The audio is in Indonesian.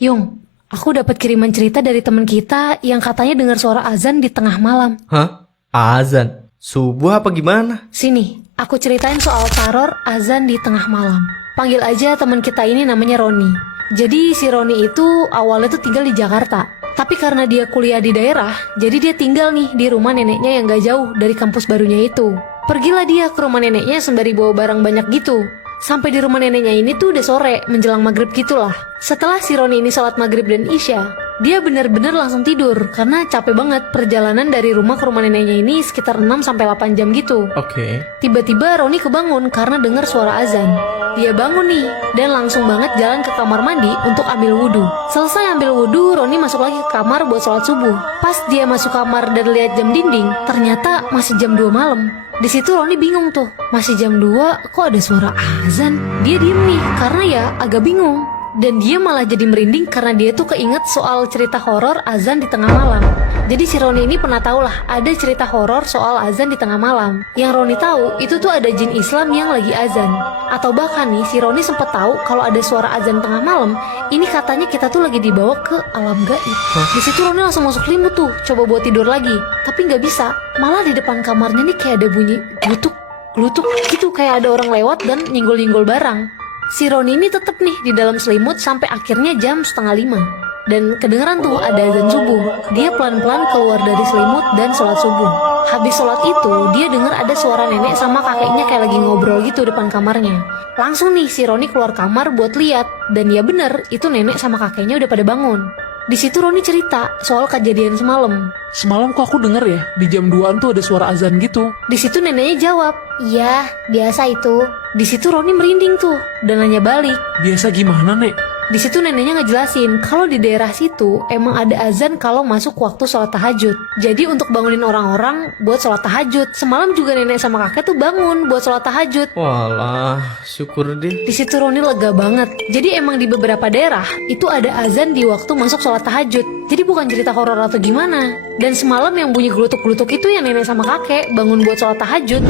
Yung, aku dapat kiriman cerita dari teman kita yang katanya dengar suara azan di tengah malam. Hah? Azan? Subuh apa gimana? Sini, aku ceritain soal teror azan di tengah malam. Panggil aja teman kita ini namanya Roni. Jadi si Roni itu awalnya tuh tinggal di Jakarta. Tapi karena dia kuliah di daerah, jadi dia tinggal nih di rumah neneknya yang gak jauh dari kampus barunya itu. Pergilah dia ke rumah neneknya sembari bawa barang banyak gitu. Sampai di rumah neneknya ini tuh udah sore, menjelang maghrib gitulah. Setelah si Roni ini sholat maghrib dan isya, dia bener-bener langsung tidur karena capek banget perjalanan dari rumah ke rumah neneknya ini sekitar 6-8 jam gitu. Oke. Tiba-tiba Roni kebangun karena dengar suara azan. Dia bangun nih dan langsung banget jalan ke kamar mandi untuk ambil wudhu. Selesai ambil wudhu, Roni masuk lagi ke kamar buat sholat subuh. Pas dia masuk kamar dan lihat jam dinding, ternyata masih jam 2 malam. Di situ Roni bingung tuh, masih jam 2 kok ada suara azan? Dia diem nih karena ya agak bingung. Dan dia malah jadi merinding karena dia tuh keinget soal cerita horor azan di tengah malam. Jadi si Roni ini pernah tahu lah ada cerita horor soal azan di tengah malam. Yang Roni tahu itu tuh ada jin Islam yang lagi azan. Atau bahkan nih si Roni sempet tahu kalau ada suara azan tengah malam, ini katanya kita tuh lagi dibawa ke alam gaib. Di situ Roni langsung masuk selimut tuh, coba buat tidur lagi, tapi nggak bisa. Malah di depan kamarnya nih kayak ada bunyi glutuk gitu, kayak ada orang lewat dan nyenggol-nyenggol barang. Si Roni ini tetep nih di dalam selimut sampai akhirnya jam 4:30. Dan kedengeran tuh ada azan subuh. Dia pelan-pelan keluar dari selimut dan sholat subuh. Habis sholat itu, dia denger ada suara nenek sama kakeknya kayak lagi ngobrol gitu depan kamarnya. Langsung nih si Roni keluar kamar buat lihat. Dan ya bener, itu nenek sama kakeknya udah pada bangun. Di situ Roni cerita soal kejadian semalam. Semalam kok aku denger ya, di jam 2-an tuh ada suara azan gitu. Di situ neneknya jawab. Iya, biasa itu. Di situ Roni merinding tuh dan nanya balik. Biasa gimana, Nek? Di situ neneknya ngejelasin kalau di daerah situ emang ada azan kalau masuk waktu sholat tahajud. Jadi untuk bangunin orang-orang buat sholat tahajud. Semalam juga nenek sama kakek tuh bangun buat sholat tahajud. Walah, syukur deh. Di situ Roni lega banget. Jadi emang di beberapa daerah itu ada azan di waktu masuk sholat tahajud. Jadi bukan cerita horor atau gimana. Dan semalam yang bunyi glutuk-glutuk itu yang nenek sama kakek bangun buat sholat tahajud.